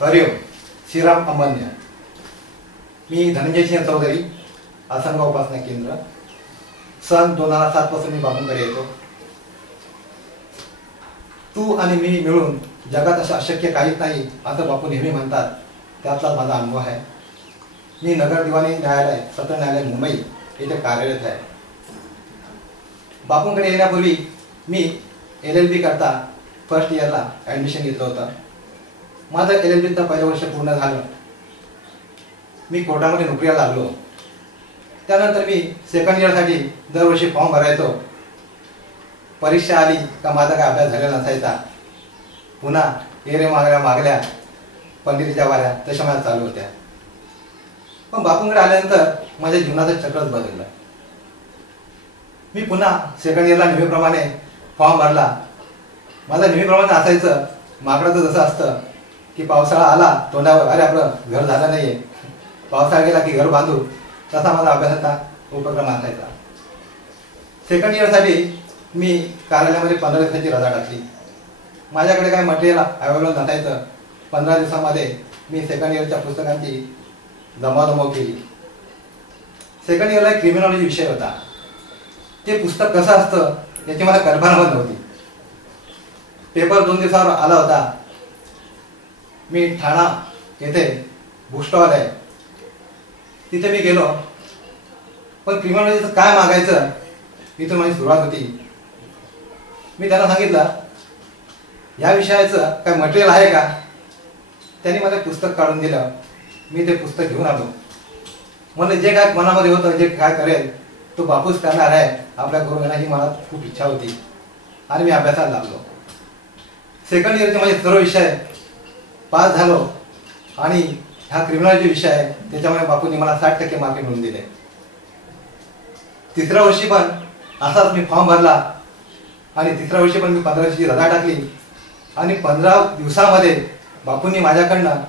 हरिओम. श्रीराम अमन्य. मी धनंजय सिंह चौधरी, आसनगाव उपासना केंद्र. सन 2007 पासून मी बापूंकडे येतो. तू आणि मी मिळून जगात असं अशक्य काहीच नाही असं बापू नेहमी म्हणतात. त्यातला माझा अनुभव आहे. मी नगर दिवाणी न्यायालय, सत्र न्यायालय मुंबई येथे कार्यरत आहे. बापूंकडे येण्यापूर्वी मी LLB करता फर्स्ट इयरला ॲडमिशन घेतलं होतं. माझं LLBचं पहिलं वर्ष पूर्ण झालं. मी कोर्टामध्ये नोकरीला लागलो. त्यानंतर मी सेकंड इयरसाठी दरवर्षी फॉर्म भरायचो. परीक्षा आली का माझा काय अभ्यास झालेला नसायचा. पुन्हा एरे मागल्या पंडितीच्या वाऱ्या तशा माझ्या चालू होत्या. पण बापूंकडे आल्यानंतर माझ्या जीवनाचं चक्रच बदललं. मी पुन्हा सेकंड इयरला नेहमीप्रमाणे फॉर्म भरला. माझं नेहमीप्रमाणे असायचं, माकडाचं जसं असतं की पावसाळा आला तोंडावर, अरे आपलं घर झालं नाहीये, पावसाळा गेला की घर बांधू, तसा माझा अभ्यासाचा उपक्रम असायचा. सेकंड इयरसाठी मी कार्यालयामध्ये 15 दिवसाची रजा टाकली. माझ्याकडे काय मटेरियल अवेलेबल नसायचं. 15 दिवसामध्ये मी सेकंड इयरच्या पुस्तकांची जमावजमाव केली. सेकंड इयरला एक क्रिमिनॉलॉजी विषय होता. ते पुस्तक कसं असतं याची मला कल्पना पण नव्हती. पेपर 2 दिवसावर आला होता. मी ठाणा येथे बुक स्टॉल आहे तिथे मी गेलो. पण क्रिमिनॉलॉजीचं काय मागायचं इथून माझी सुरुवात होती. मी त्यांना सांगितलं या विषयाचं काय मटेरियल आहे का. त्यांनी मला पुस्तक काढून दिलं. मी ते पुस्तक घेऊन आलो. म्हणजे जे काय मनामध्ये होतं, जे काय करेल तो बापूच करणार आहे आपल्या करून घेण्याची मला खूप इच्छा होती आणि मी अभ्यासाला लागलो. सेकंड इयरचे माझे सर्व विषय पास झालो आणि हा क्रिमिनॉलॉजी विषय आहे त्याच्यामुळे बापूंनी मला 60% मार्क मिळवून दिले. तिसऱ्या वर्षी पण असाच मी फॉर्म भरला आणि तिसऱ्या वर्षी पण मी 15 दिवसाची रजा टाकली आणि 15 दिवसामध्ये बापूंनी माझ्याकडनं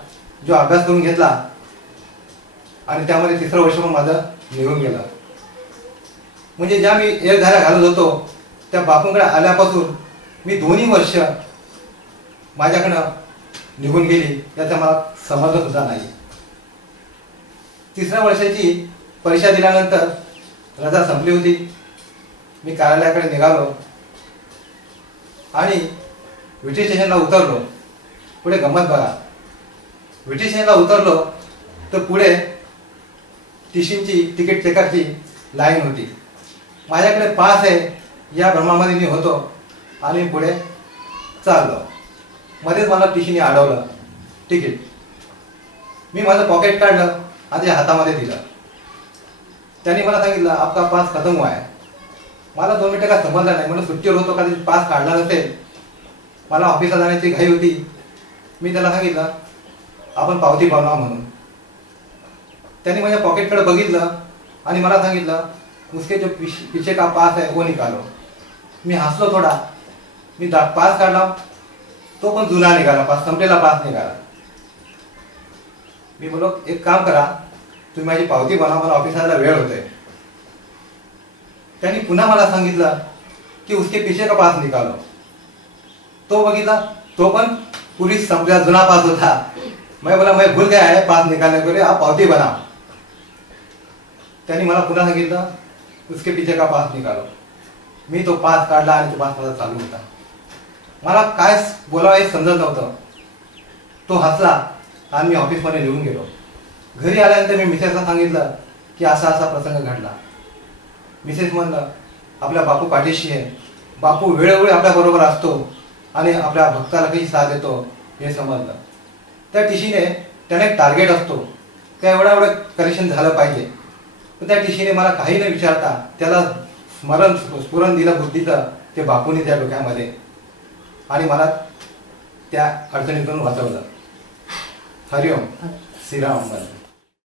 जो अभ्यास करून घेतला आणि त्यामध्ये तिसरं वर्ष पण माझं निघून गेलं. म्हणजे ज्या मी एक घाऱ्या घालत होतो त्या बापूंकडे आल्यापासून मी 2 वर्ष माझ्याकडनं निघून गेली याचं मला समजलं सुद्धा नाही. तिसऱ्या वर्षाची परीक्षा दिल्यानंतर रजा संपली होती. मी कार्यालयाकडे निघालो आणि विटी स्टेशनला उतरलो. पुढे गंमत बघा, विटी स्टेशनला उतरलो तर पुढे टीसीची तिकीट चेकरची लाईन होती. माझ्याकडे पास आहे या भ्रमामध्ये मी होतो आणि पुढे चाललो. मध्येच मला टीसीने अडवलं तिकीट. मी माझं पॉकेट काढलं आणि त्या हातामध्ये दिलं. त्यांनी मला सांगितलं आपका पास खतम हुआ है. मला 2 मिनिटं काय समजलं नाही. म्हणून सुट्टीवर होतो का पास काढला नसेल. मला ऑफिसला जाण्याची घाई होती. मी त्याला सांगितलं आपण पावती बनवा म्हणून. त्यांनी माझ्या पॉकेटकडे बघितलं आणि मला सांगितलं उसके जो पीछे का पास है वो निकालो. मी हसलो थोडा. मी पास काढला तो पण जुना निघाला, पास संपलेला पास निघाला. मी बोलो एक काम करा तुम्ही माझी पावती बनवा, मला ऑफिसला वेळ होतोय. त्यांनी पुन्हा मला सांगितलं की उसके पीछे का पास निकालो. तो बघितला तो पण पूरी संपलेला जुना पास होता. मैं बोला मैं भूल गया है पास निकालने के लिए, आप पावती बनाओ. त्यांनी मला पुन्हा सांगितलं उसके पीछे का पास निकालो. मी तो पास काढला आणि तो पास माझा चालू होता. मला काय बोलावं हे समजत नव्हतं. तो हसला आणि मी ऑफिसमध्ये निघून गेलो. घरी आल्यानंतर मी मिसेसला सांगितलं की असा असा प्रसंग घडला. मिसेस म्हणलं आपल्या बापू पाठीशी आहे. बापू वेळोवेळी आपल्याबरोबर असतो आणि आपल्या भक्ताला काही साथ देतो हे समजलं. त्या टीशीने त्याने एक टार्गेट असतो त्या एवढं कलेक्शन झालं पाहिजे. पण त्या टीशीने मला काही न विचारता त्याला स्फुरण दिलं बुद्धीचं ते बापूने त्या डोक्यामध्ये आणि मला त्या अडचणीतून वाचवलं. हरिओम. श्रीराम.